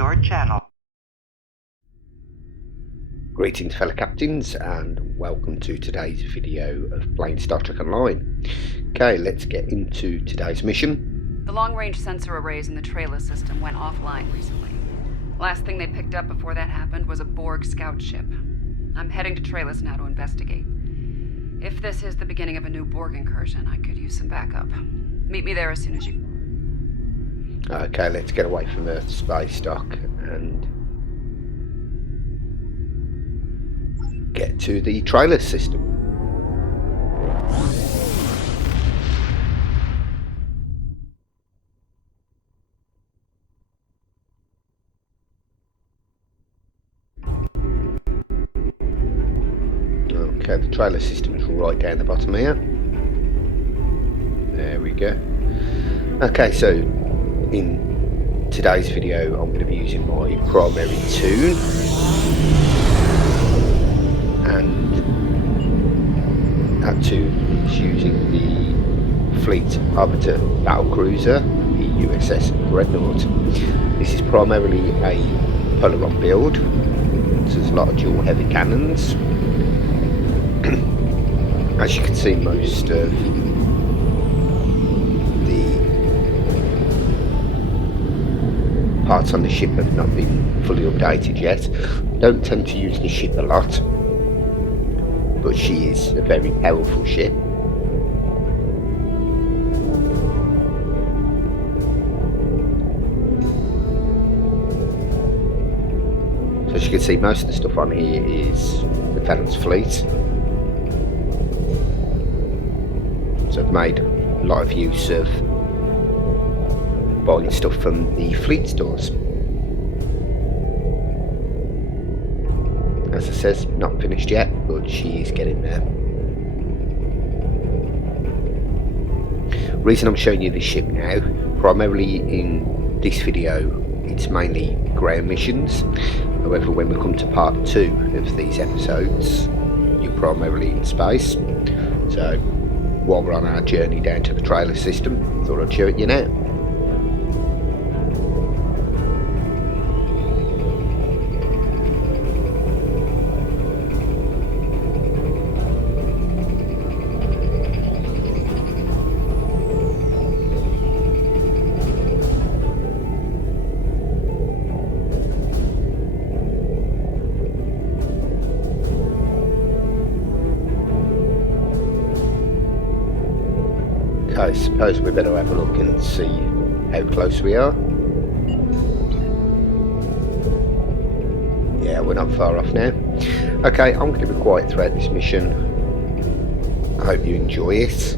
your channel. Greetings fellow captains and welcome to today's video of playing Star Trek Online. Okay, let's get into today's mission. The long-range sensor arrays in the trailer system went offline recently. Last thing they picked up before that happened was a Borg scout ship. I'm heading to Trailus now to investigate. If this is the beginning of a new Borg incursion, I could use some backup. Meet me there as soon as you... Okay, let's get away from Earth space dock and get to the trailer system. Okay, the trailer system is right down the bottom here. There we go. Okay, so in today's video I'm going to be using my primary tune, and that tune is using the Fleet Arbiter battlecruiser, the USS Dreadnought. This is primarily a Polaron build, so there's a lot of dual heavy cannons. As you can see, most of the parts on the ship have not been fully updated yet. Don't tend to use the ship a lot, but she is a very powerful ship. So as you can see, most of the stuff on here is the Thanos fleet. So I've made a lot of use of buying stuff from the fleet stores. As I says, not finished yet, but she is getting there. Reason I'm showing you this ship now, primarily in this video, it's mainly ground missions. However, when we come to part 2 of these episodes, you're primarily in space. So while we're on our journey down to the trailer system, I thought I'd show it you now. I suppose we better have a look and see how close we are. Yeah, we're not far off now. Okay, I'm going to be quiet throughout this mission. I hope you enjoy it,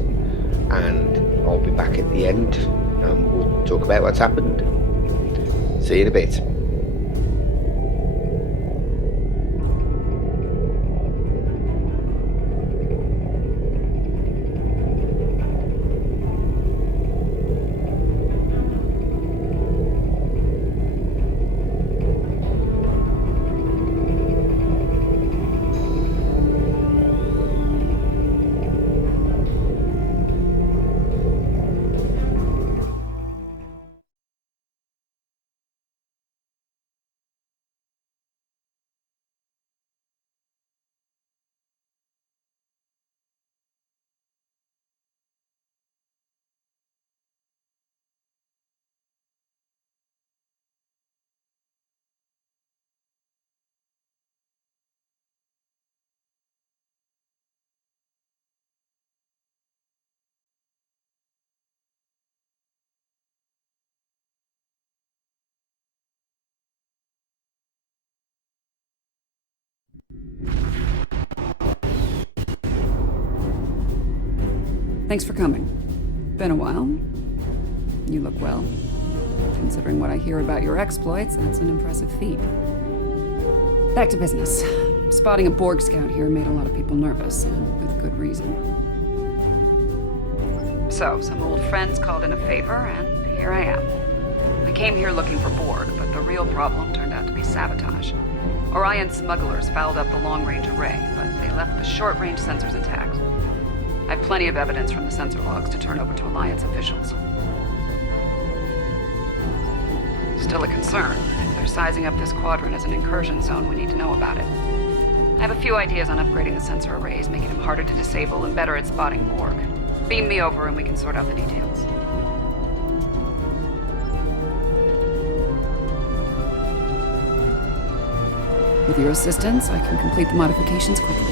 and I'll be back at the end and we'll talk about what's happened. See you in a bit. Thanks for coming. Been a while. You look well. Considering what I hear about your exploits, that's an impressive feat. Back to business. Spotting a Borg scout here made a lot of people nervous, and with good reason. So, some old friends called in a favor, and here I am. I came here looking for Borg, but the real problem turned out to be sabotage. Orion smugglers fouled up the long-range array, but they left the short-range sensors intact. I have plenty of evidence from the sensor logs to turn over to Alliance officials. Still a concern. If they're sizing up this quadrant as an incursion zone. We need to know about it. I have a few ideas on upgrading the sensor arrays, making them harder to disable and better at spotting Borg. Beam me over and we can sort out the details. With your assistance, I can complete the modifications quickly.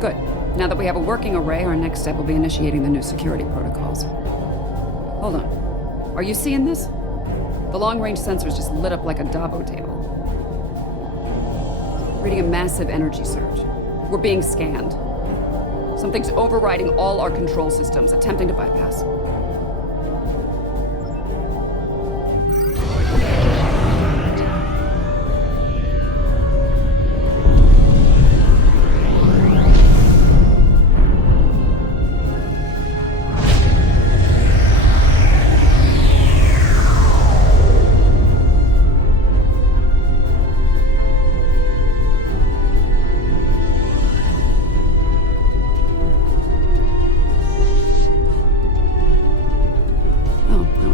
Good. Now that we have a working array, our next step will be initiating the new security protocols. Hold on. Are you seeing this? The long-range sensors just lit up like a Dabo table. Reading a massive energy surge. We're being scanned. Something's overriding all our control systems, attempting to bypass.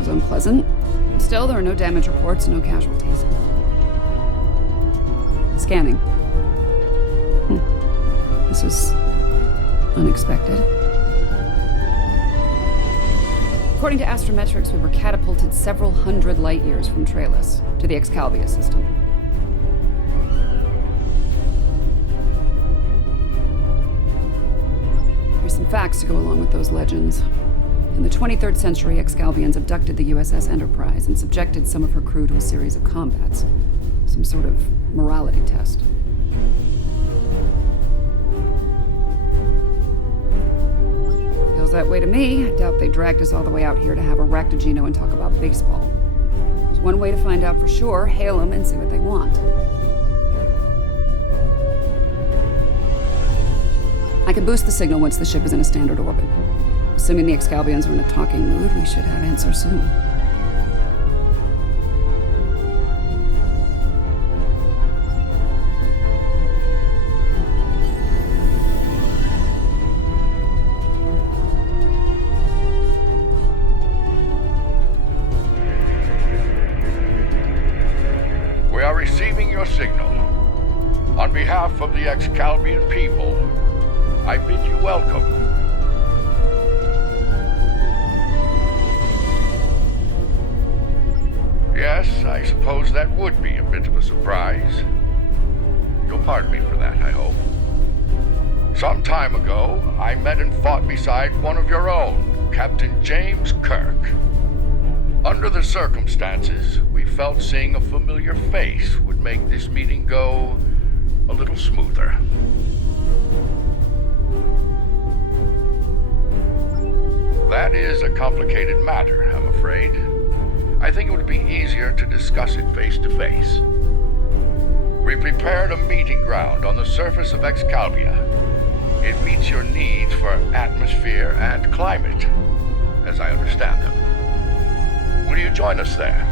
Unpleasant. Still, there are no damage reports, no casualties. Scanning. This is unexpected. According to astrometrics, we were catapulted several hundred light years from Trailus to the Excalibur system. Here's some facts to go along with those legends. In the 23rd century, Excalbians abducted the USS Enterprise and subjected some of her crew to a series of combats. Some sort of morality test. Feels that way to me. I doubt they dragged us all the way out here to have a Ractogeno and talk about baseball. There's one way to find out for sure. Hail them and see what they want. I can boost the signal once the ship is in a standard orbit. Assuming the Excalbians are in a talking mood, we should have answers soon. We are receiving your signal. On behalf of the Excalbian people, I bid you welcome. Yes, I suppose that would be a bit of a surprise. You'll pardon me for that, I hope. Some time ago, I met and fought beside one of your own, Captain James Kirk. Under the circumstances, we felt seeing a familiar face would make this meeting go a little smoother. That is a complicated matter, I'm afraid. I think it would be easier to discuss it face to face. We prepared a meeting ground on the surface of Excalibur. It meets your needs for atmosphere and climate, as I understand them. Will you join us there?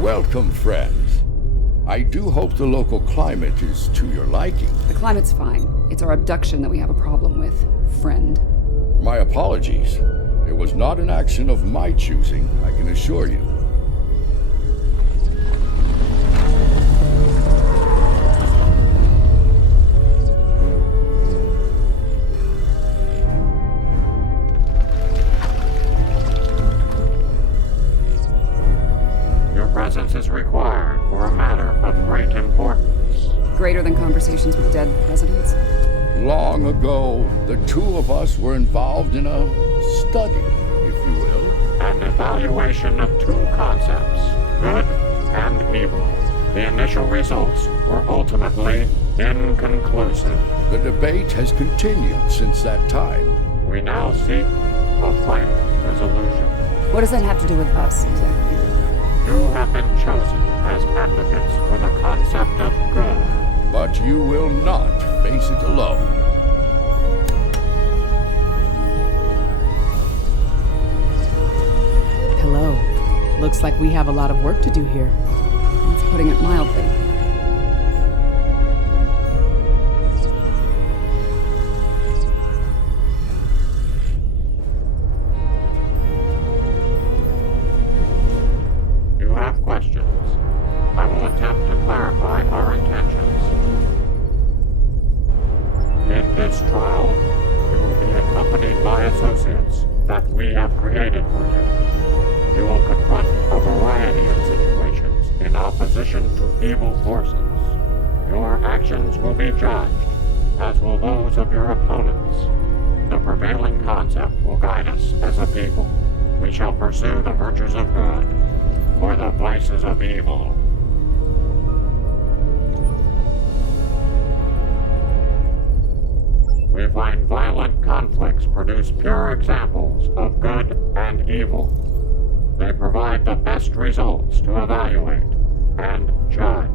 Welcome, friends. I do hope the local climate is to your liking. The climate's fine. It's our abduction that we have a problem with, friend. My apologies. It was not an action of my choosing, I can assure you. Presence is required for a matter of great importance. Greater than conversations with dead presidents? Long ago, the two of us were involved in a study, if you will. an evaluation of two concepts, good and evil. The initial results were ultimately inconclusive. The debate has continued since that time. We now seek a final resolution. What does that have to do with us, exactly? You have been chosen as advocates for the concept of good. But you will not face it alone. Hello. Looks like we have a lot of work to do here. That's putting it mildly. You have questions. I will attempt to clarify our intentions. In this trial, you will be accompanied by associates that we have created for you. You will confront a variety of situations in opposition to evil forces. Your actions will be judged, as will those of your opponents. The prevailing concept will guide us as a people. We shall pursue the virtues of good, or the vices of evil. We find violent conflicts produce pure examples of good and evil. They provide the best results to evaluate and judge.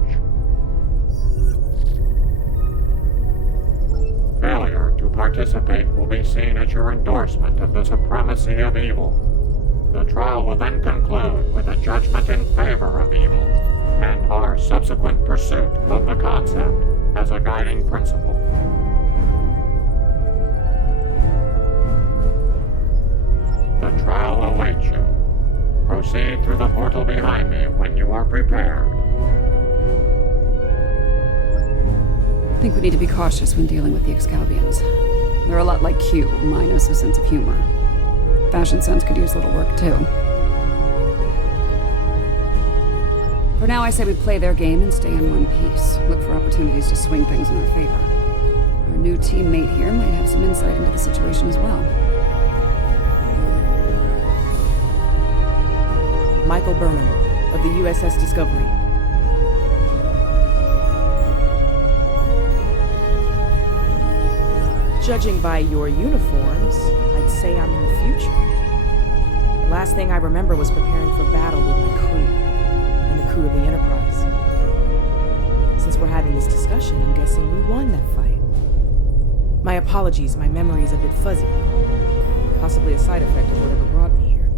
Failure to participate will be seen as your endorsement of the supremacy of evil. The trial will then conclude with a judgment in favor of evil, and our subsequent pursuit of the concept as a guiding principle. The trial awaits you. Proceed through the portal behind me when you are prepared. I think we need to be cautious when dealing with the Excalbians. They're a lot like Q, minus a sense of humor. Fashion sense could use a little work, too. For now, I say we play their game and stay in one piece. Look for opportunities to swing things in our favor. Our new teammate here might have some insight into the situation as well. Michael Burnham, of the USS Discovery. Judging by your uniforms, I'd say I'm in the future. The last thing I remember was preparing for battle with my crew, and the crew of the Enterprise. Since we're having this discussion, I'm guessing we won that fight. My apologies, my memory is a bit fuzzy. Possibly a side effect of whatever brought me here.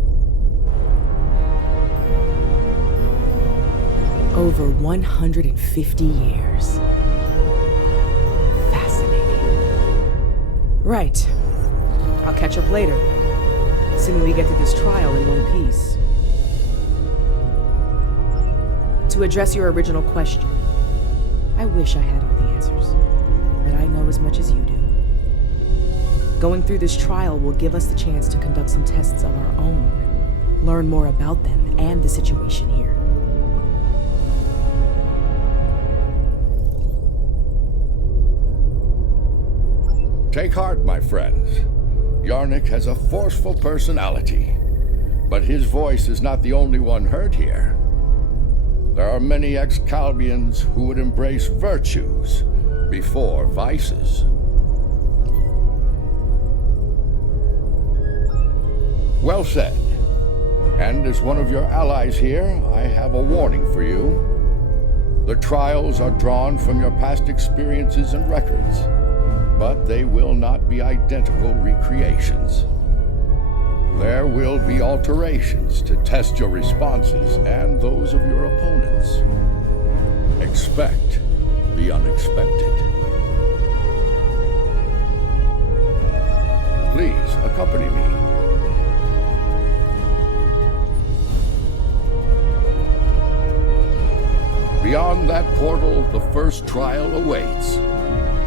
Over 150 years. Right. I'll catch up later, assuming we get through this trial in one piece. To address your original question, I wish I had all the answers, but I know as much as you do. Going through this trial will give us the chance to conduct some tests of our own, learn more about them and the situation here. Take heart, my friends. Yarnik has a forceful personality, but his voice is not the only one heard here. There are many Excalbians who would embrace virtues before vices. Well said. And as one of your allies here, I have a warning for you. The trials are drawn from your past experiences and records, but they will not be identical recreations. There will be alterations to test your responses and those of your opponents. Expect the unexpected. Please accompany me. Beyond that portal, the first trial awaits.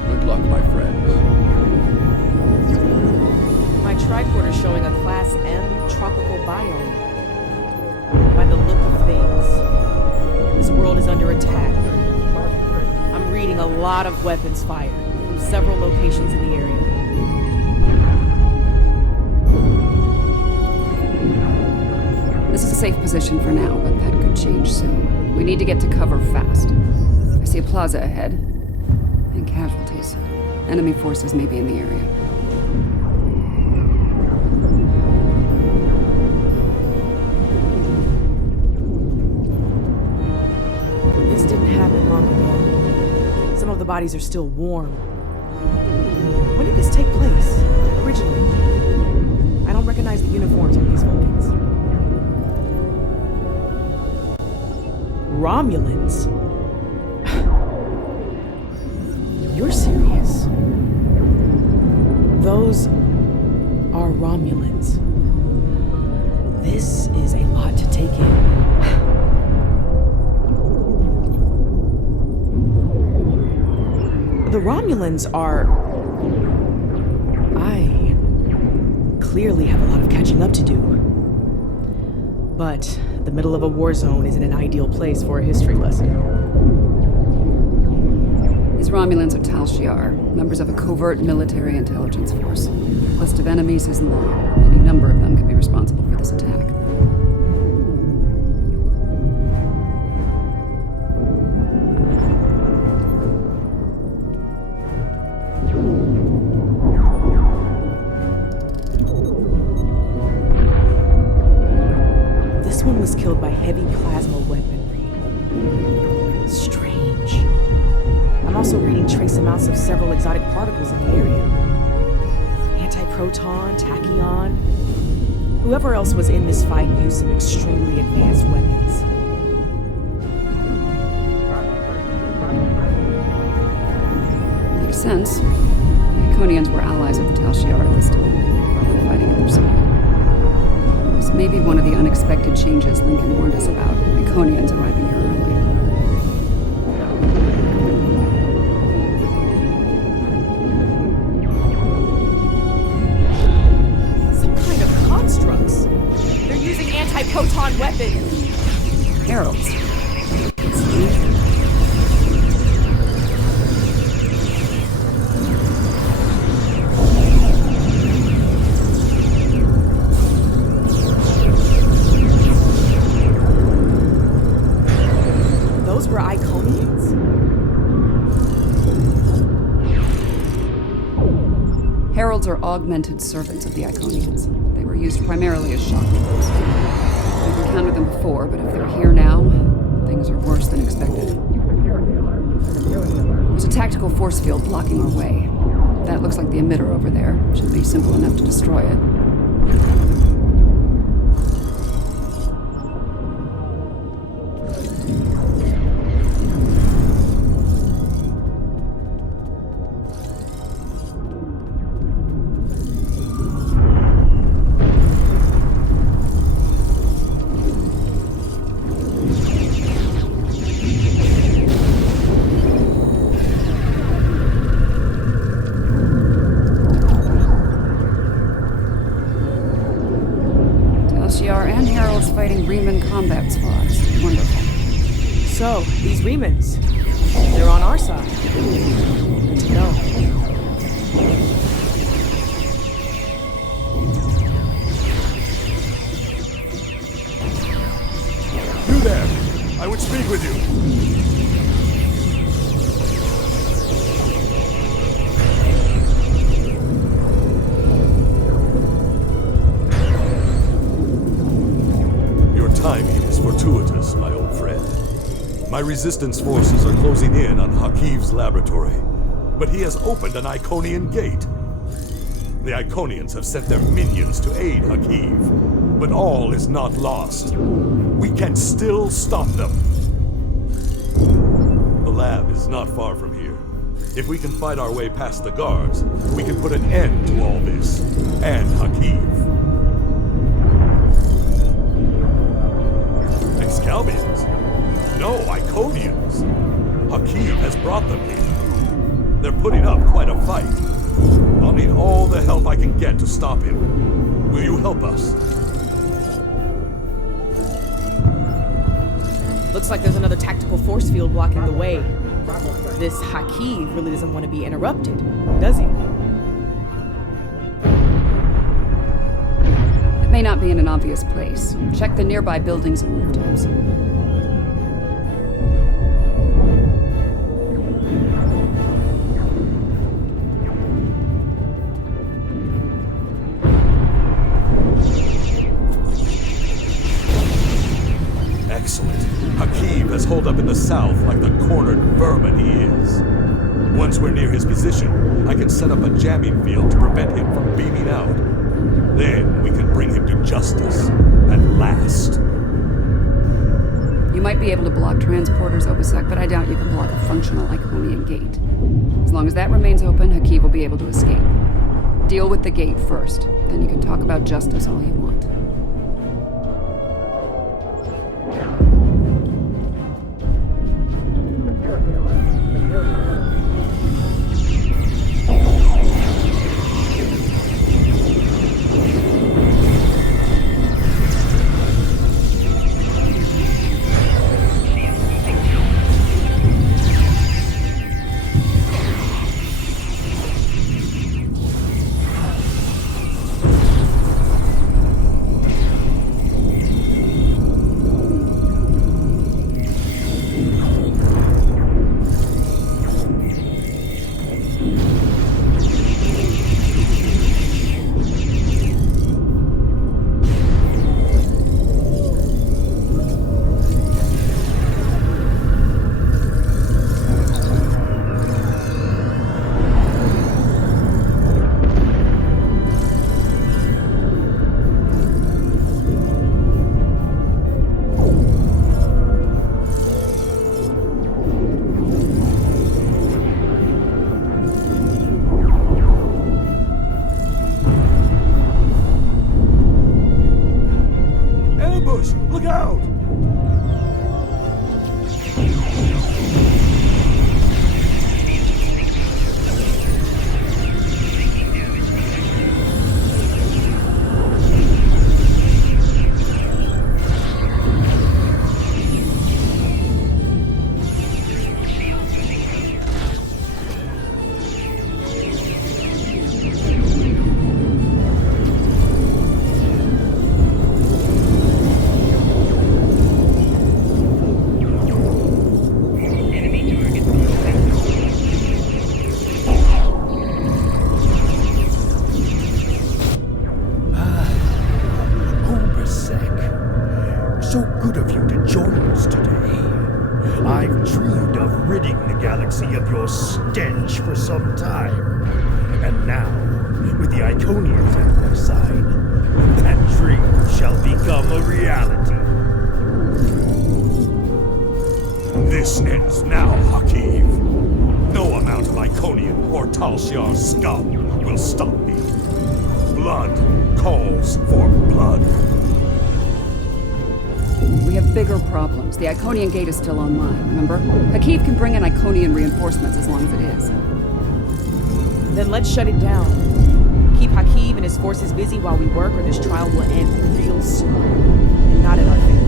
Good luck, my friends. My tricorder's showing a Class M tropical biome. By the look of things, this world is under attack. I'm reading a lot of weapons fired from several locations in the area. safe position for now, but that could change soon. We need to get to cover fast. I see a plaza ahead. And casualties. Enemy forces may be in the area. This didn't happen long ago. Some of the bodies are still warm. When did this take place, originally? I don't recognize the uniforms on these Vulcans. Romulans? You're serious? Those are Romulans. This is a lot to take in. The Romulans are... I clearly have a lot of catching up to do. But the middle of a war zone isn't an ideal place for a history lesson. These Romulans are Tal Shiar, members of a covert military intelligence force. The list of enemies is long. Any number of them could be responsible for this attack. This one was killed by heavy plasma weaponry. Strange. I'm also reading trace amounts of several exotic particles in the area. Antiproton, tachyon. Whoever else was in this fight used some extremely advanced weapons. Makes sense. The Iconians were allies of the Tal Shiar at this time, probably fighting at their side. This may be one of the unexpected changes Lincoln warned us about. Iconians arriving here early. Anti-proton weapons! Heralds. Those were Iconians? Heralds are augmented servants of the Iconians. They were used primarily as shock troops. We've encountered them before, but if they're here now, things are worse than expected. There's a tactical force field blocking our way. That looks like the emitter over there. Should be simple enough to destroy it. And Heralds fighting Riemann combat squads. Wonderful. So, these Riemans, they're on our side. Good to know. You there! I would speak with you. Timing is fortuitous, my old friend. My resistance forces are closing in on Hakiv's laboratory, but he has opened an Iconian gate. The Iconians have sent their minions to aid Hakiv, but all is not lost. We can still stop them. The lab is not far from here. If we can fight our way past the guards, we can put an end to all this, and Hakiv. Excalbians? No, Iconians. Hakiv has brought them here. They're putting up quite a fight. I'll need all the help I can get to stop him. Will you help us? Looks like there's another tactical force field blocking the way. This Hakiv really doesn't want to be interrupted, does he? May not be in an obvious place. Check the nearby buildings and rooftops. Excellent. Hakeem has holed up in the south like the cornered vermin he is. Once we're near his position, I can set up a jamming field to prevent him from beaming out. Then we can bring him to justice, at last. You might be able to block transporters, Obasek, but I doubt you can block a functional Iconian gate. As long as that remains open, Hakeem will be able to escape. Deal with the gate first, then you can talk about justice all you want. Look out! So good of you to join us today. I've dreamed of ridding the galaxy of your stench for some time. And now, with the Iconians at their side, that dream shall become a reality. This ends now, Hakeem. No amount of Iconian or Tal Shiar scum will stop me. Blood calls for blood. We have bigger problems. The Iconian gate is still online, remember? Hakeem can bring in Iconian reinforcements as long as it is. Then let's shut it down. Keep Hakeem and his forces busy while we work, or this trial will end real soon. And not in our favor.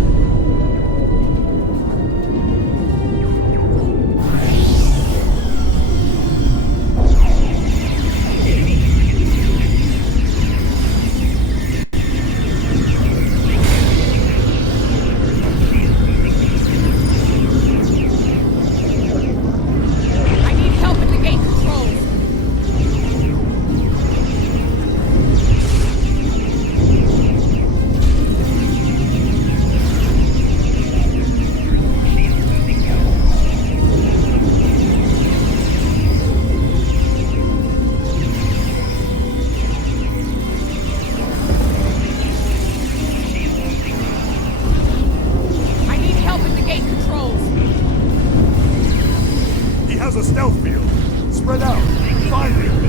A stealth field. Spread out. Find him.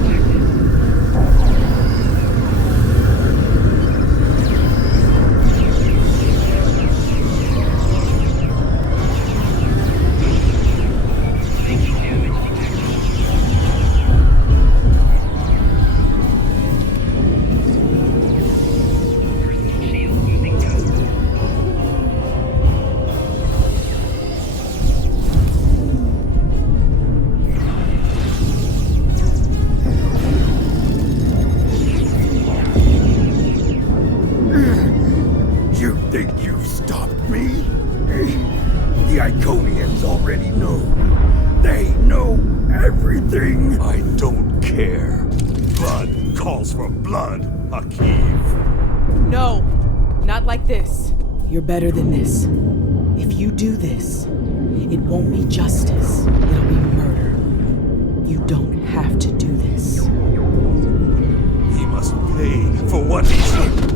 The Iconians already know. They know everything. I don't care. Blood calls for blood, Hakiv. No, not like this. You're better than this. If you do this, it won't be justice. It'll be murder. You don't have to do this. He must pay for what he's done.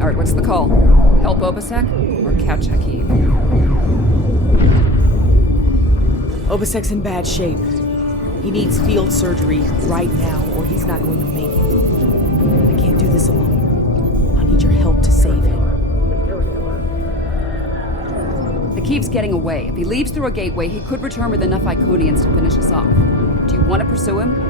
Alright, what's the call? Help Obasek or catch Hakiv? Obasek's in bad shape. He needs field surgery right now, or he's not going to make it. I can't do this alone. I'll need your help to save him. Hakiv's getting away. If he leaves through a gateway, he could return with enough Iconians to finish us off. Do you want to pursue him?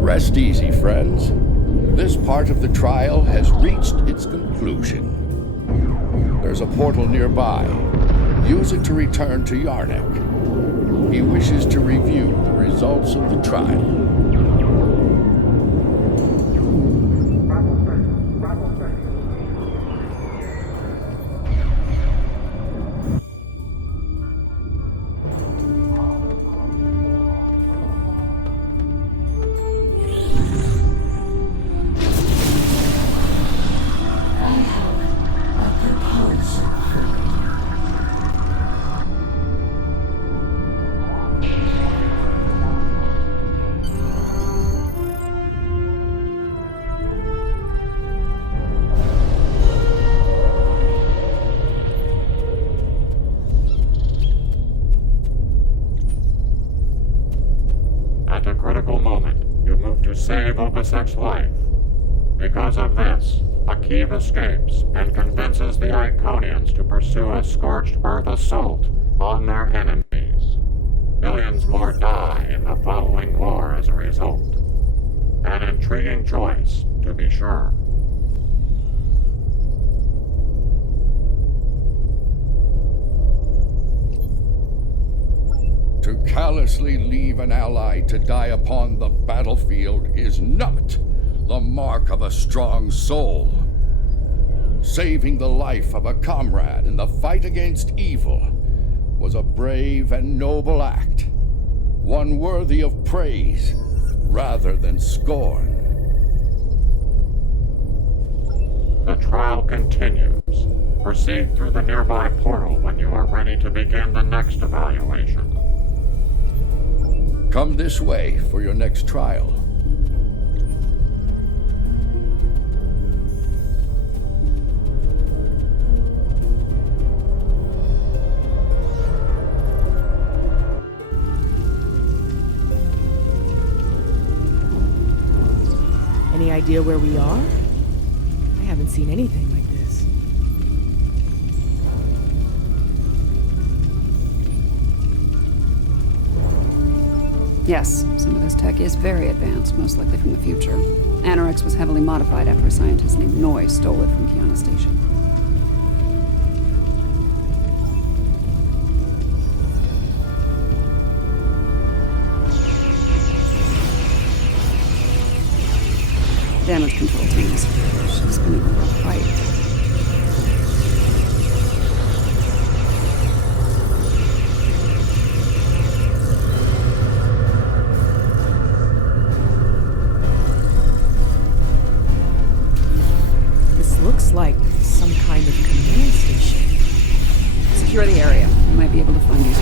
Rest easy, friends. This part of the trial has reached its conclusion. There's a portal nearby. Use it to return to Yarnek. He wishes to review the results of the trial. At a critical moment, you move to save Obasek's life. Because of this, Hakiv escapes and convinces the Iconians to pursue a scorched earth assault on their enemies. Millions more die in the following war as a result. An intriguing choice, to be sure. To callously leave an ally to die upon the battlefield is not the mark of a strong soul. Saving the life of a comrade in the fight against evil was a brave and noble act, one worthy of praise rather than scorn. The trial continues. Proceed through the nearby portal when you are ready to begin the next evaluation. Come this way for your next trial. Any idea where we are? I haven't seen anything like this. Yes, some of this tech is very advanced, most likely from the future. Anorex was heavily modified after a scientist named Noy stole it from Kiana Station. Damage control teams. She's gonna go fight. Looks like some kind of command station. Secure the area. You might be able to find these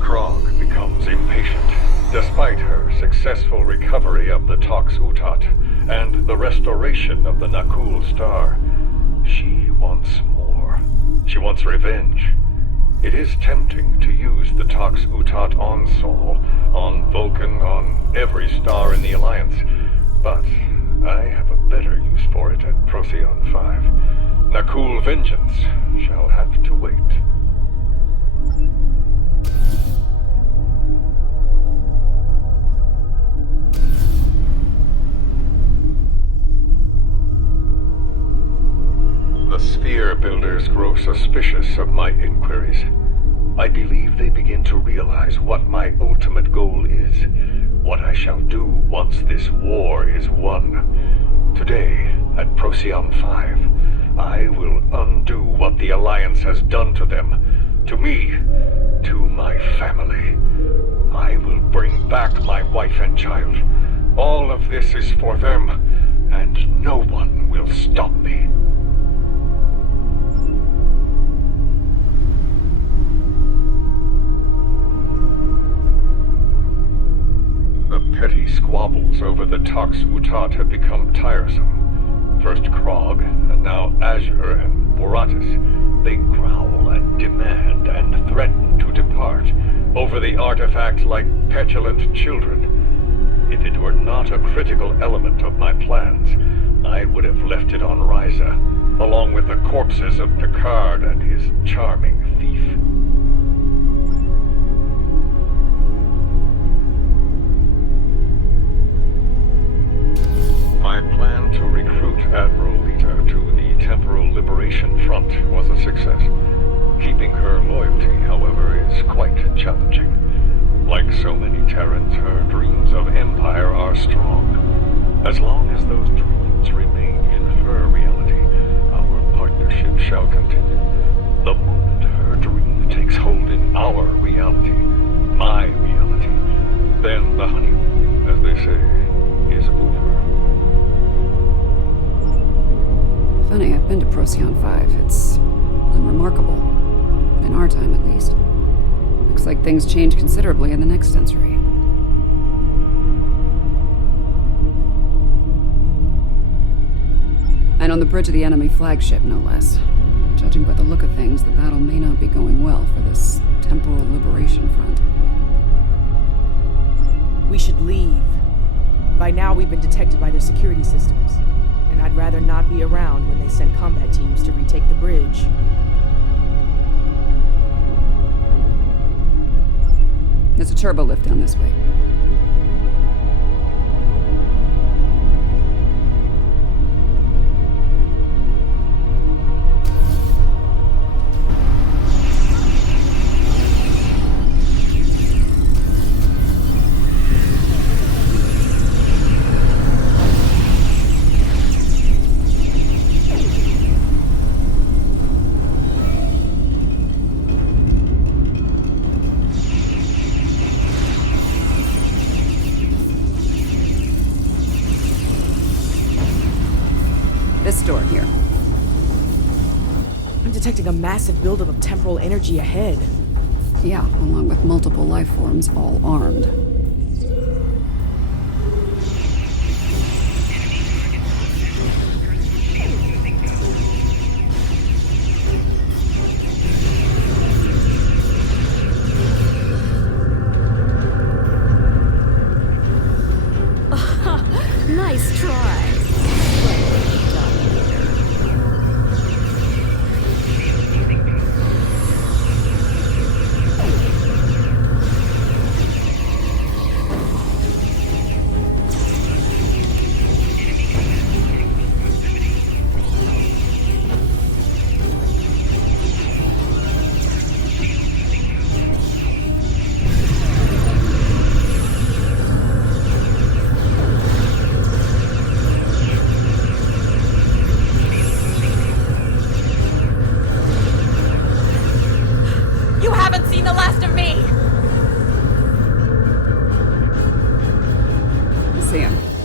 Krog becomes impatient, despite her successful recovery of the Tox Utat and the restoration of the Nakul Star, she wants more. She wants revenge. It is tempting to use the Tox Utat on Sol, on Vulcan, on every star in the Alliance, but I have a better use for it at Procyon 5. Nakul vengeance shall have to wait. The Sphere Builders grow suspicious of my inquiries. I believe they begin to realize what my ultimate goal is, what I shall do once this war is won. Today, at Procyon 5, I will undo what the Alliance has done to them, to me, to my family. I will bring back my wife and child. All of this is for them, and no one will stop me. The petty squabbles over the Tox Utat have become tiresome. First Krog, and now Azure and Boratis. They growl and demand and threaten to depart over the artifact like petulant children. If it were not a critical element of my plans, I would have left it on Ryza, along with the corpses of Picard and his charming thief. My plan to recruit Admiral Lita to the Temporal Liberation Front was a success. Keeping her loyalty, however, is quite challenging. Like so many Terrans, her dreams of empire are strong. As long as those dreams remain in her reality, our partnership shall continue. The moment her dream takes hold in our reality, my reality, then the honeymoon, as they say, is over. Funny, I've been to Procyon 5. It's unremarkable. In our time, at least. Looks like things change considerably in the next century. And on the bridge of the enemy flagship, no less. Judging by the look of things, the battle may not be going well for this Temporal Liberation Front. We should leave. By now, we've been detected by their security systems. And I'd rather not be around when they send combat teams to retake the bridge. There's a turbo lift down this way. This door here. I'm detecting a massive buildup of temporal energy ahead. Yeah, along with multiple life forms, all armed. Nice try.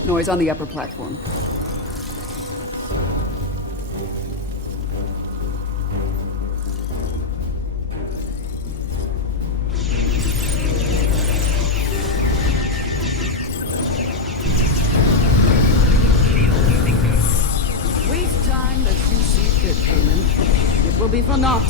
Noise on the upper platform. be for naught.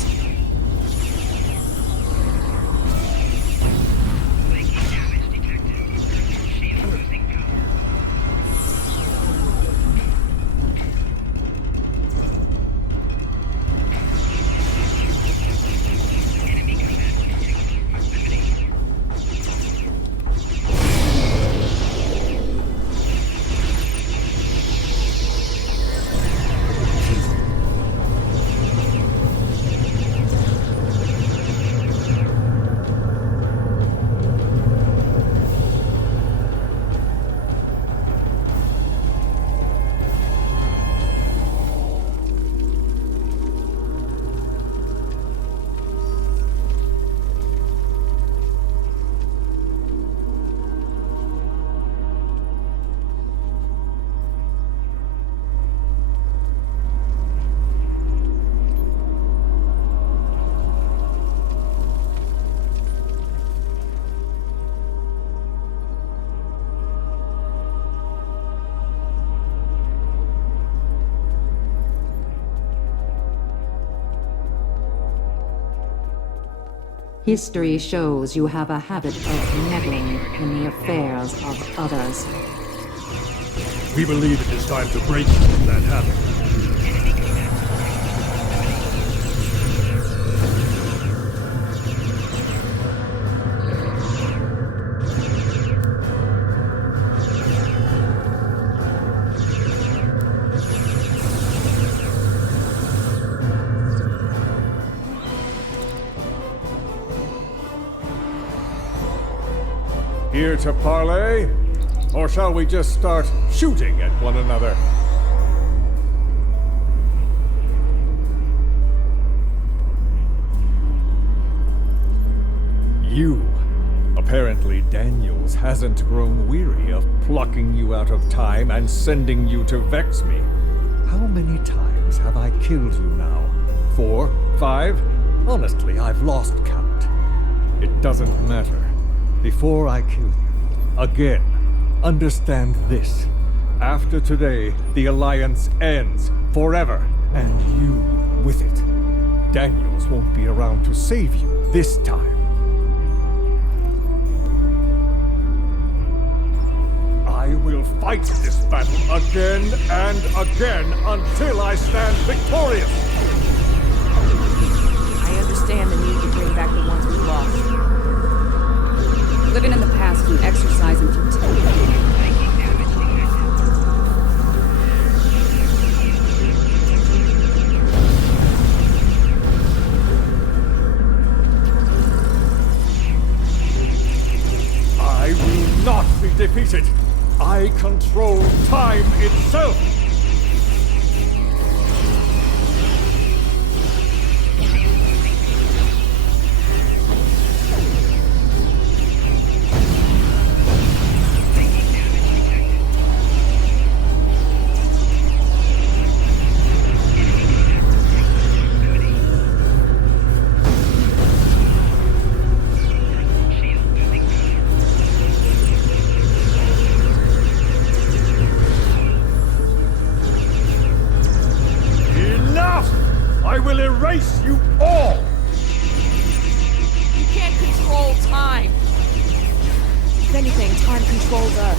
History shows you have a habit of meddling in the affairs of others. We believe it is time to break that habit. Here to parley? Or shall we just start shooting at one another? You. Apparently Daniels hasn't grown weary of plucking you out of time and sending you to vex me. How many times have I killed you now? 4? 5? Honestly, I've lost count. It doesn't matter. Before I kill you, again, understand this. After today, the Alliance ends forever, and you with it. Daniels won't be around to save you this time. I will fight this battle again and again until I stand victorious! I understand the need to bring back the ones we've lost. Living in the past can exercise in futility. I will not be defeated. I control time itself. I will erase you all! You can't control time. If anything, time controls us.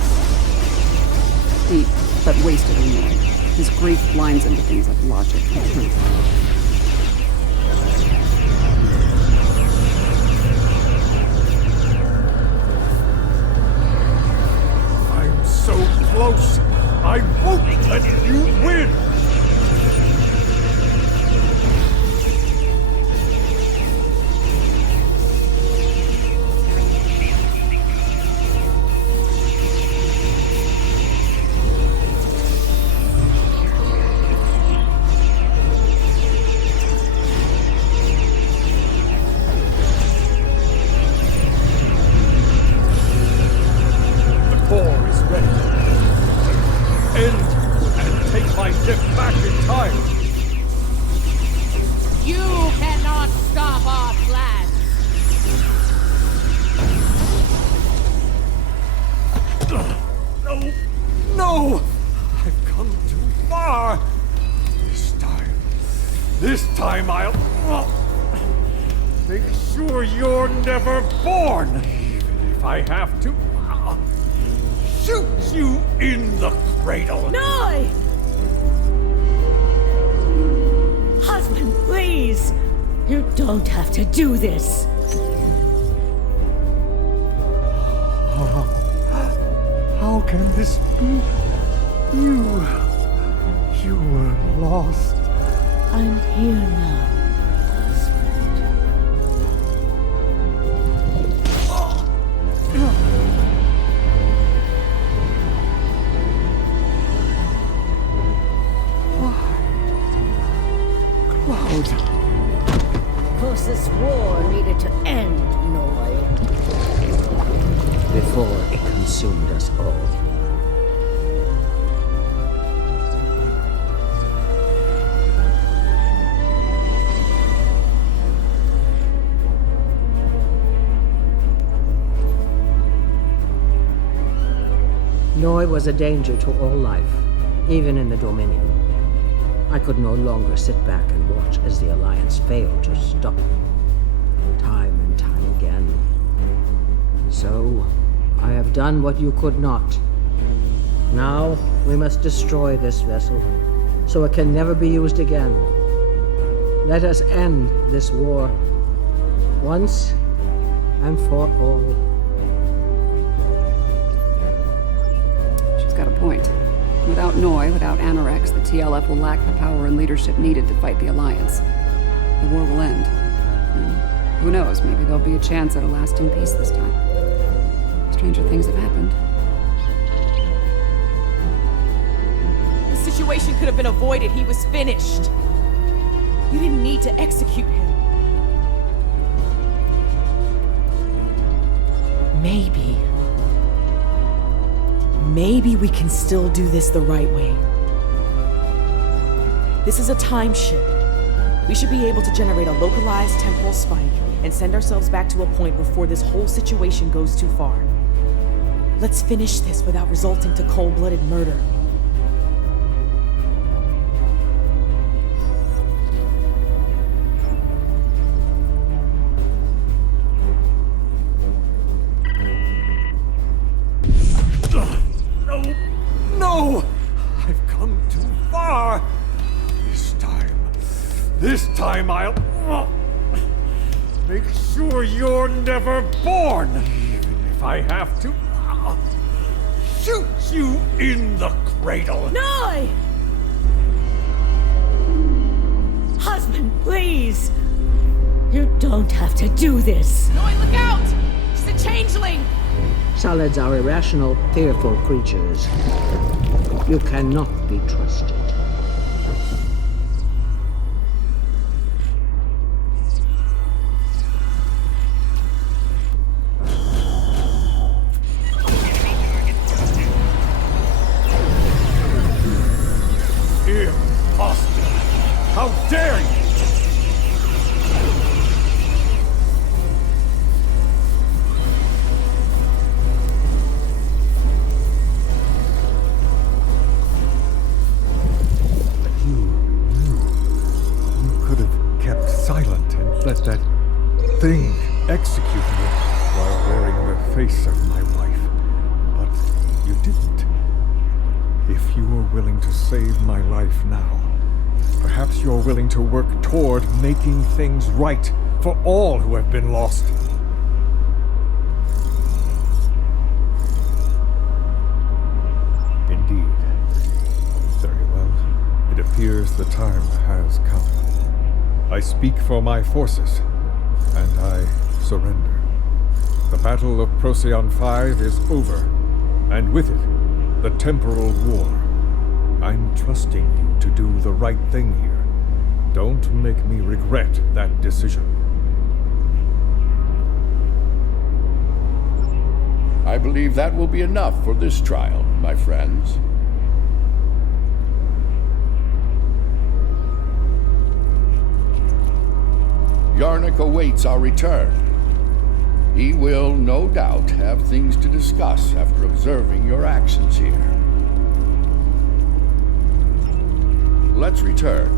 Deep, but wasted anyway. His grief blinds him to things like logic and truth. I'm so close! I won't let you win! You cannot stop our plan. No! No! I've come too far! This time I'll Make sure you're never born! Even if I have to shoot you in the cradle! No! Husband, please! You don't have to do this! How can this be? You were lost. I'm here now, husband. Cloud. Of course, this war needed to end, Noy. Before it consumed us all. Noy was a danger to all life, even in the Dominion. I could no longer sit back and watch as the Alliance failed to stop him, time and time again. And so, I have done what you could not. Now, we must destroy this vessel, so it can never be used again. Let us end this war, once and for all. She's got a point. Without Noy, without Anorex, the TLF will lack the power and leadership needed to fight the Alliance. The war will end. And who knows, maybe there'll be a chance at a lasting peace this time. Stranger things have happened. The situation could have been avoided. He was finished. You didn't need to execute him. Maybe we can still do this the right way. This is a time ship. We should be able to generate a localized temporal spike and send ourselves back to a point before this whole situation goes too far. Let's finish this without resulting to cold-blooded murder. No! I've come too far! This time I'll make sure you're never born! Even if I have to shoot you in the cradle! No! Husband, please! You don't have to do this! Noy, look out! She's a changeling! Solids are irrational, fearful creatures. You cannot be trusted. Imposter! How dare you! Let that thing execute me while wearing the face of my wife. But you didn't. If you are willing to save my life now, perhaps you're willing to work toward making things right for all who have been lost. Indeed. Very well. It appears the time has come. I speak for my forces, and I surrender. The Battle of Procyon 5 is over, and with it, the temporal war. I'm trusting you to do the right thing here. Don't make me regret that decision. I believe that will be enough for this trial, my friends. Yarnik awaits our return. He will, no doubt, have things to discuss after observing your actions here. Let's return.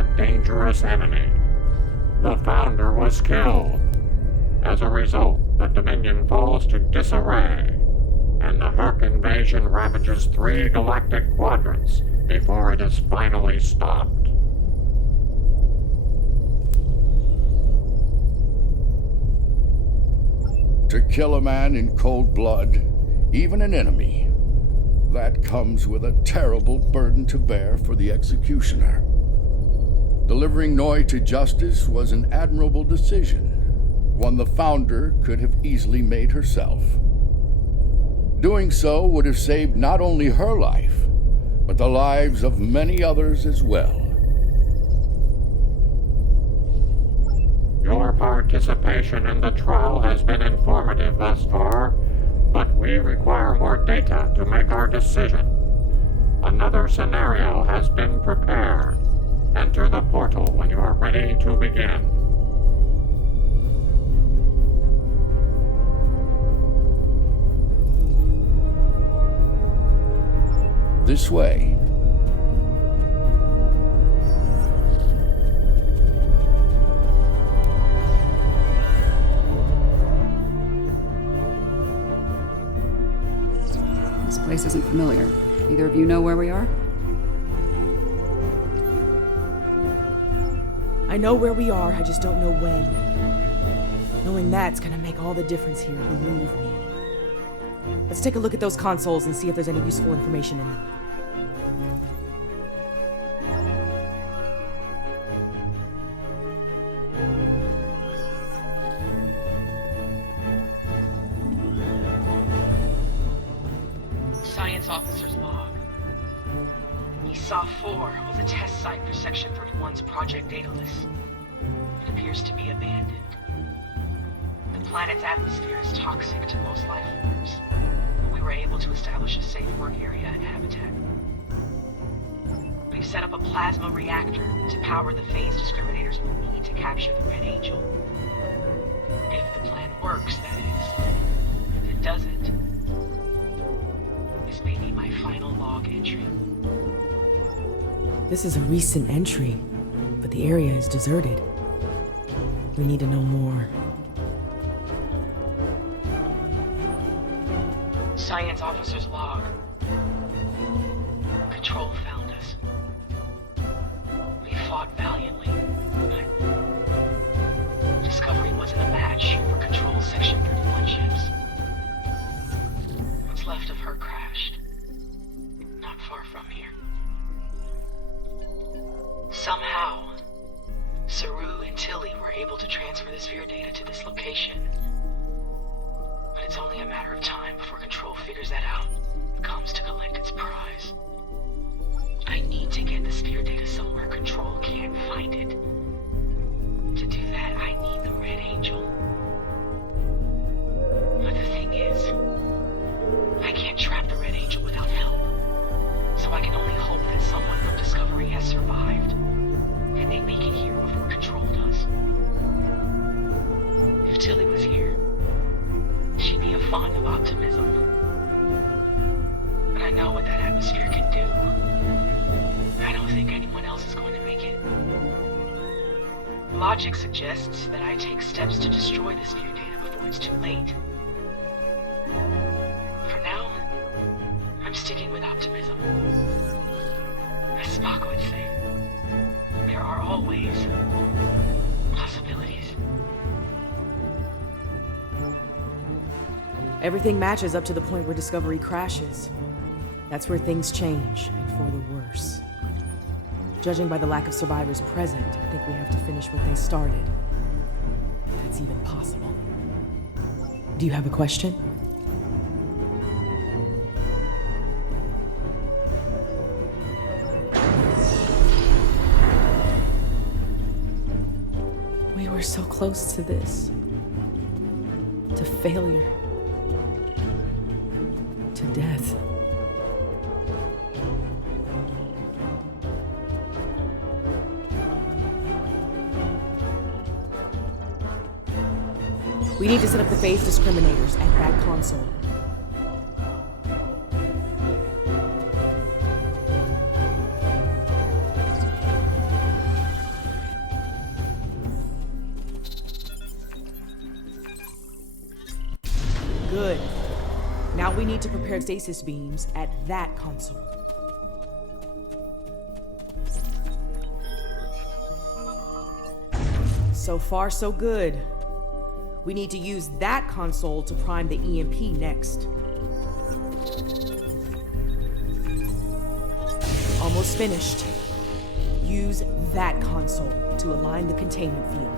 a dangerous enemy. The founder was killed. As a result, the Dominion falls to disarray, and the Herc invasion ravages 3 galactic quadrants before it is finally stopped. To kill a man in cold blood, even an enemy, that comes with a terrible burden to bear for the executioner. Delivering Noi to justice was an admirable decision, one the founder could have easily made herself. Doing so would have saved not only her life, but the lives of many others as well. Your participation in the trial has been informative thus far, but we require more data to make our decision. Another scenario has been prepared. Enter the portal when you are ready to begin. This way. This place isn't familiar. Either of you know where we are? I know where we are, I just don't know when. Knowing that's gonna make all the difference here, believe me. Let's take a look at those consoles and see if there's any useful information in them. Science officer's log. ESOF 4 was a test site for Section 31's Project Daedalus. It appears to be abandoned. The planet's atmosphere is toxic to most life forms, but we were able to establish a safe work area and habitat. We've set up a plasma reactor to power the phase discriminators we'll need to capture the Red Angel. If the plan works, that is. If it doesn't, this may be my final log entry. This is a recent entry, but the area is deserted. We need to know more. Science officer's log. Control found us. We fought valiantly, but Discovery wasn't a match for Control's Section 31 ships. What's left of her crashed, not far from here. Somehow, Saru and Tilly were able to transfer the sphere data to this location. But it's only a matter of time before Control figures that out and comes to collect its prize. I need to get the sphere data somewhere Control can't find it. To do that, I need the Red Angel. But the thing is, I can't trap the Red Angel without help. So I can only hope that someone from Discovery has survived, and they make it here before Control does. If Tilly was here, she'd be fond of optimism. But I know what that atmosphere can do. I don't think anyone else is going to make it. Logic suggests that I take steps to destroy the sphere data before it's too late. For now, I'm sticking with optimism. As Spock would say, there are always possibilities. Everything matches up to the point where Discovery crashes. That's where things change, and for the worse. Judging by the lack of survivors present, I think we have to finish what they started. If that's even possible. Do you have a question? We were so close to this. To failure. To death. We need to set up the phase discriminators at that console. Good. Now we need to prepare stasis beams at that console. So far, so good. We need to use that console to prime the EMP next. Almost finished. Use that console to align the containment field.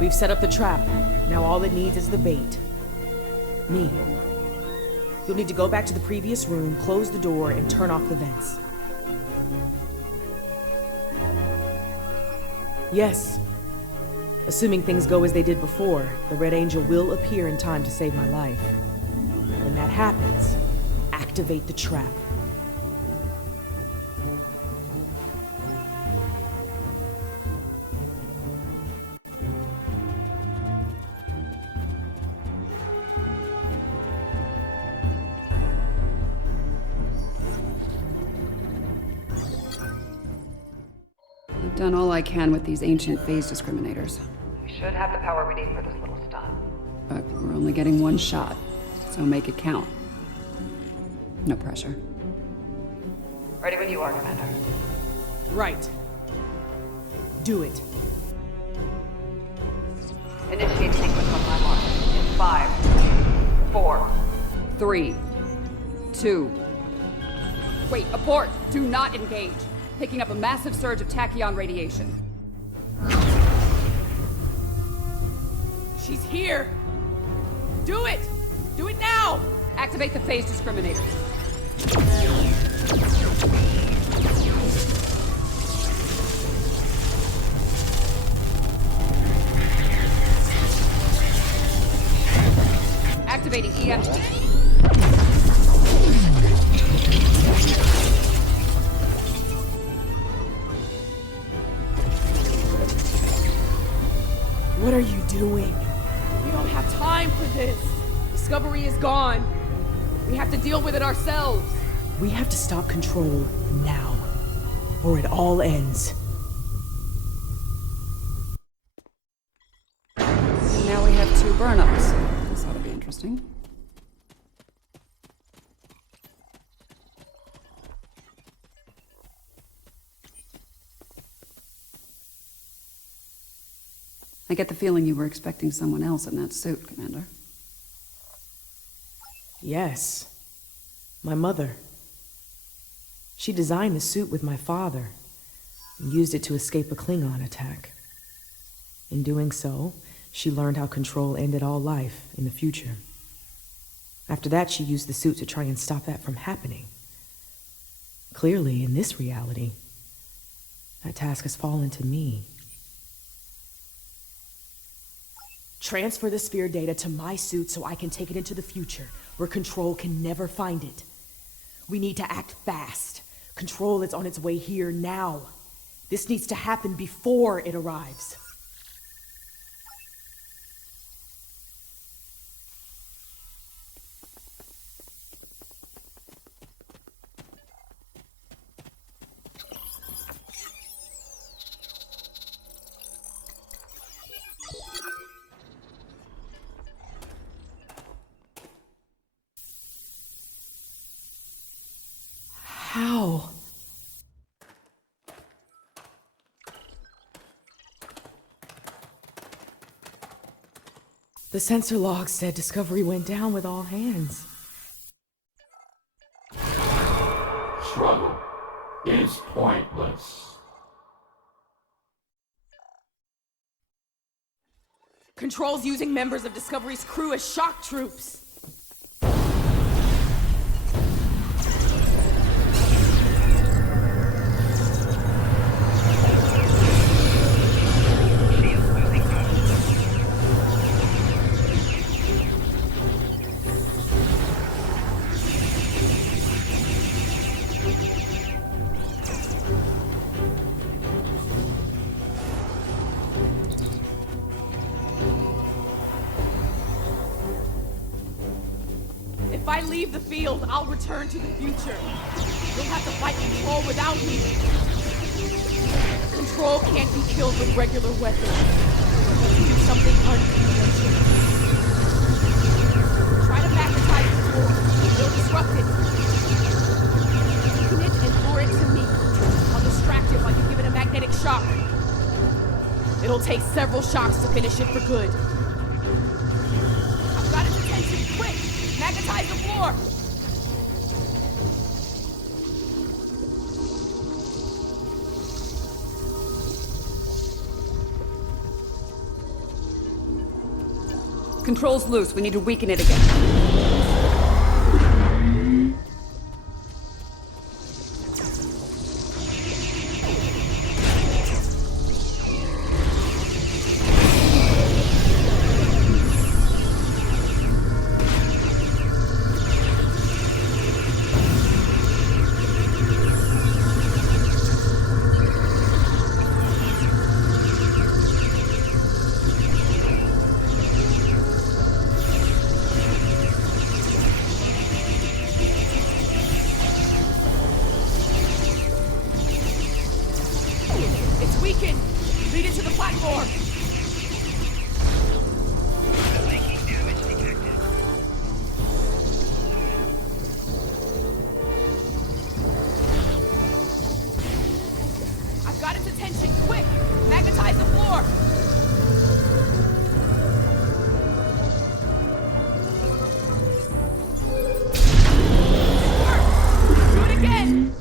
We've set up the trap. Now all it needs is the bait. Me. You'll need to go back to the previous room, close the door, and turn off the vents. Yes. Assuming things go as they did before, the Red Angel will appear in time to save my life. When that happens, activate the trap. I've done all I can with these ancient phase discriminators. We should have the power we need for this little stunt. But we're only getting one shot, so make it count. No pressure. Ready when you are, Commander. Right. Do it. Initiate sequence on my mark. In 5, 4, 3, 2. Wait, abort! Do not engage. Picking up a massive surge of tachyon radiation. She's here! Do it! Do it now! Activate the phase discriminator. Activating EMP. What are you doing? We don't have time for this. Discovery is gone. We have to deal with it ourselves. We have to stop Control now, or it all ends. Now we have 2 burn-ups. This ought to be interesting. I get the feeling you were expecting someone else in that suit, Commander. Yes. My mother. She designed the suit with my father and used it to escape a Klingon attack. In doing so, she learned how Control ended all life in the future. After that, she used the suit to try and stop that from happening. Clearly, in this reality, that task has fallen to me. Transfer the sphere data to my suit so I can take it into the future, where Control can never find it. We need to act fast. Control is on its way here now. This needs to happen before it arrives. How? The sensor log said Discovery went down with all hands. Struggle is pointless. Control's using members of Discovery's crew as shock troops. I leave the field, I'll return to the future. You'll have to fight Control without me. Control can't be killed with regular weapons. You do something unconventional. Try to magnetize the floor. You'll disrupt it. Weaken it and lure it to me. I'll distract it while you give it a magnetic shock. It'll take several shocks to finish it for good. I've got its attention. Quick! Magnetize the floor! Control's loose. We need to weaken it again. Weaken! Lead it to the platform! I've got its attention! Quick! Magnetize the floor! It worked! Do it again!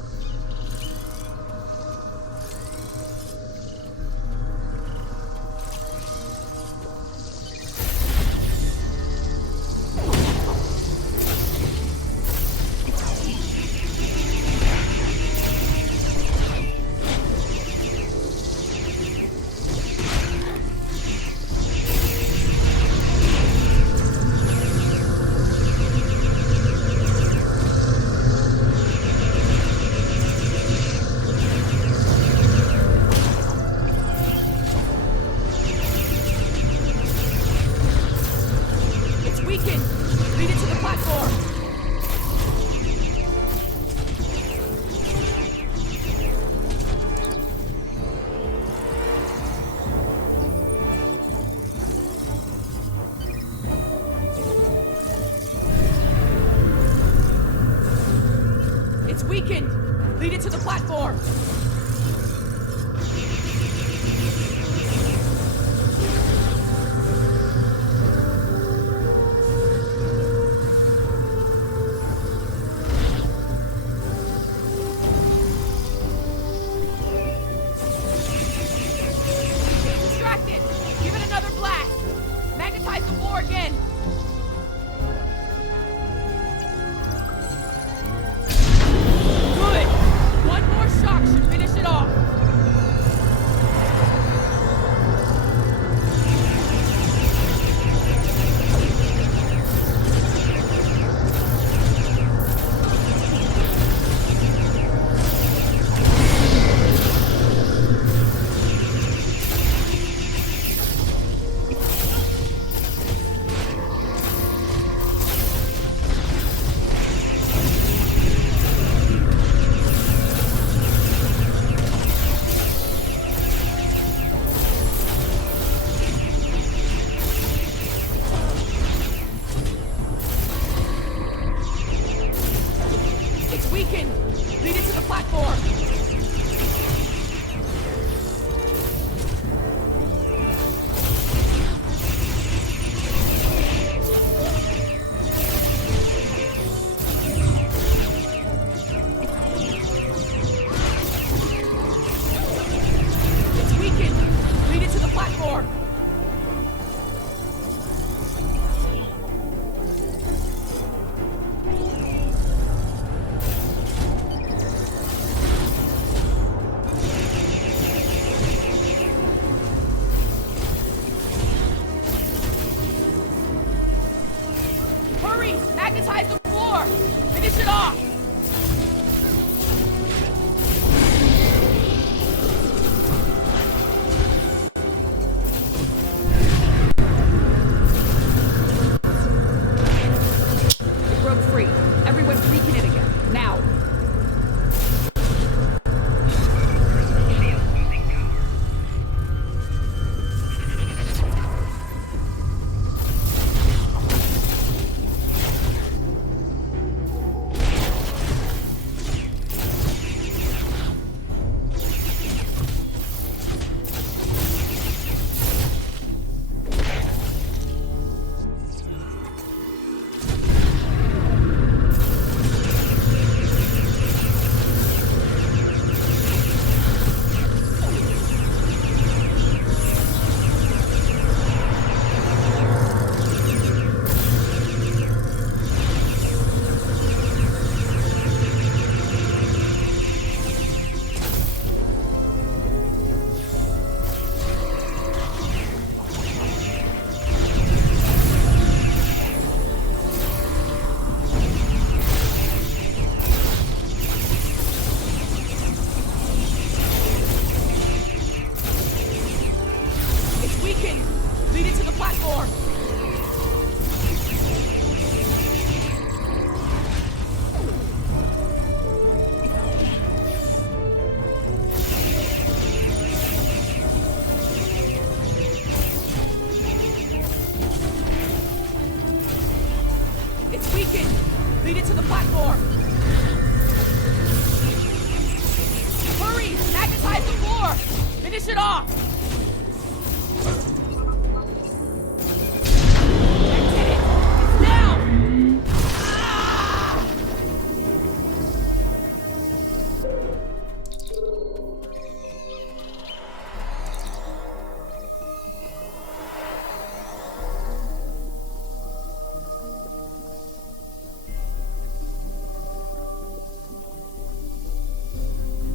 Finish it off!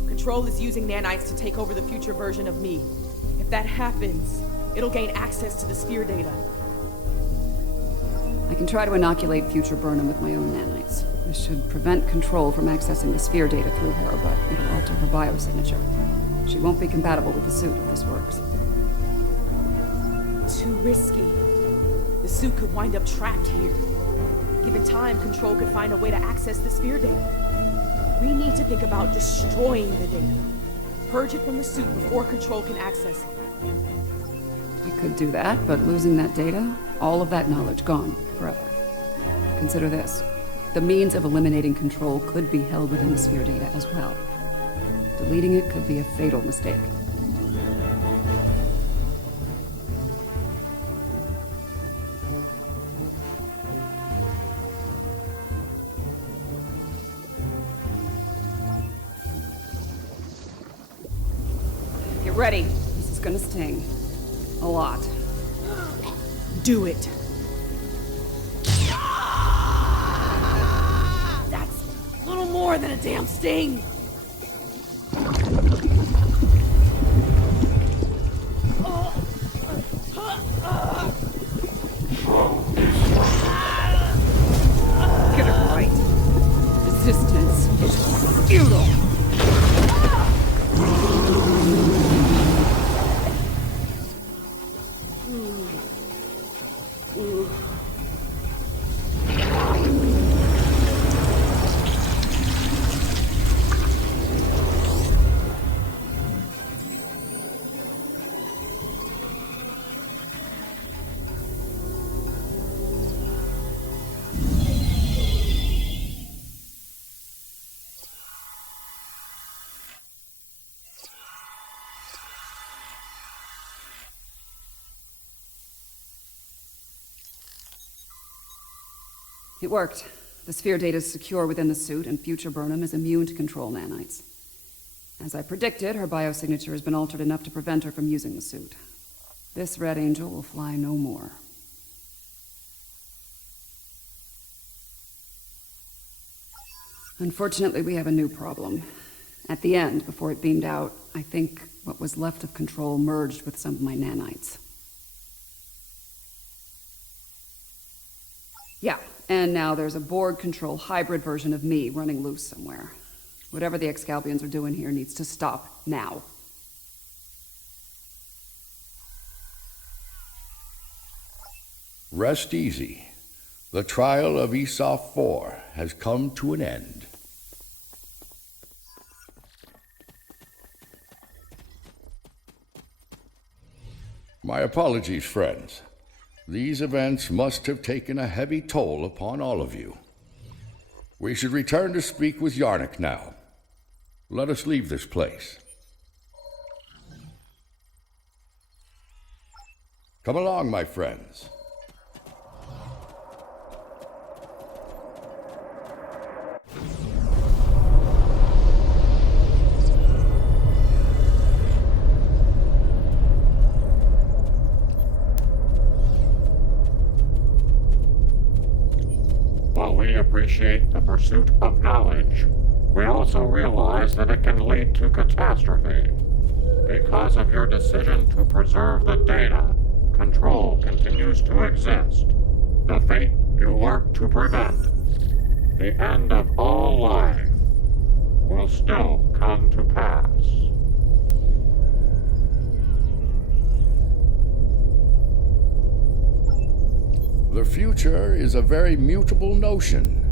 Control is using nanites to take over the future version of me. If that happens, it'll gain access to the sphere data. I can try to inoculate future Burnham with my own nanites. This should prevent Control from accessing the sphere data through her, but it'll alter her biosignature. She won't be compatible with the suit if this works. Too risky. The suit could wind up trapped here. Given time, Control could find a way to access the sphere data. We need to think about destroying the data. Purge it from the suit before Control can access it. We could do that, but losing that data, all of that knowledge gone forever. Consider this. The means of eliminating Control could be held within the sphere data as well. Deleting it could be a fatal mistake. Get ready. This is gonna sting. A lot. Do it. That's a little more than a damn sting. Get it right. Resistance is futile. It worked. The sphere data is secure within the suit, and future Burnham is immune to Control nanites. As I predicted, her biosignature has been altered enough to prevent her from using the suit. This Red Angel will fly no more. Unfortunately, we have a new problem. At the end, before it beamed out, I think what was left of Control merged with some of my nanites. Yeah, and now there's a Borg Control hybrid version of me running loose somewhere. Whatever the Excalbians are doing here needs to stop now. Rest easy. The trial of Esau 4 has come to an end. My apologies, friends. These events must have taken a heavy toll upon all of you. We should return to speak with Yarnik now. Let us leave this place. Come along, my friends. While we appreciate the pursuit of knowledge, we also realize that it can lead to catastrophe. Because of your decision to preserve the data, Control continues to exist. The fate you work to prevent, the end of all life, will still come to pass. The future is a very mutable notion.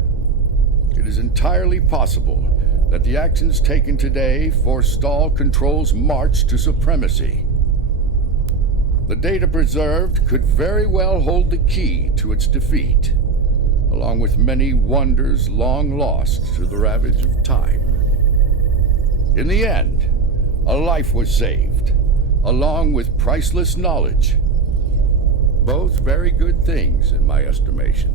It is entirely possible that the actions taken today forestall Control's march to supremacy. The data preserved could very well hold the key to its defeat, along with many wonders long lost to the ravage of time. In the end, a life was saved, along with priceless knowledge. Both very good things in my estimation.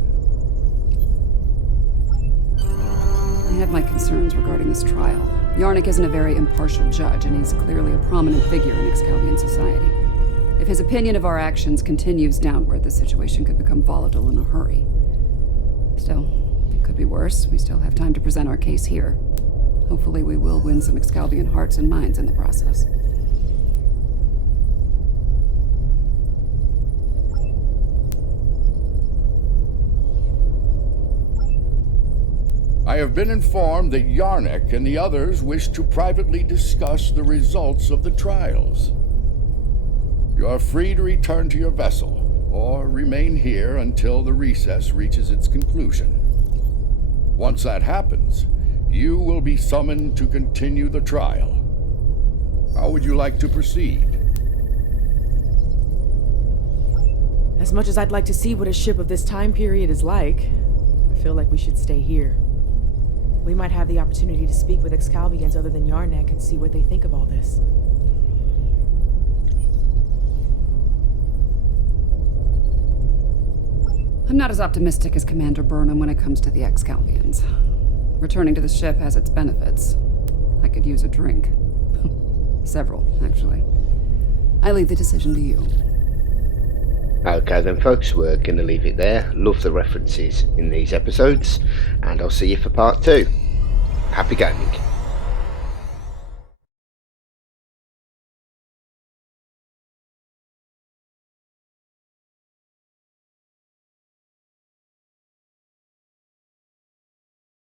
I have my concerns regarding this trial. Yarnik isn't a very impartial judge, and he's clearly a prominent figure in Excalbian society. If his opinion of our actions continues downward, the situation could become volatile in a hurry. Still, it could be worse. We still have time to present our case here. Hopefully we will win some Excalbian hearts and minds in the process. I have been informed that Yarnik and the others wish to privately discuss the results of the trials. You are free to return to your vessel, or remain here until the recess reaches its conclusion. Once that happens, you will be summoned to continue the trial. How would you like to proceed? As much as I'd like to see what a ship of this time period is like, I feel like we should stay here. We might have the opportunity to speak with Excalbians other than Yarnek and see what they think of all this. I'm not as optimistic as Commander Burnham when it comes to the Excalbians. Returning to the ship has its benefits. I could use a drink. Several, actually. I leave the decision to you. Okay then folks, we're going to leave it there. Love the references in these episodes, and I'll see you for part 2. Happy gaming.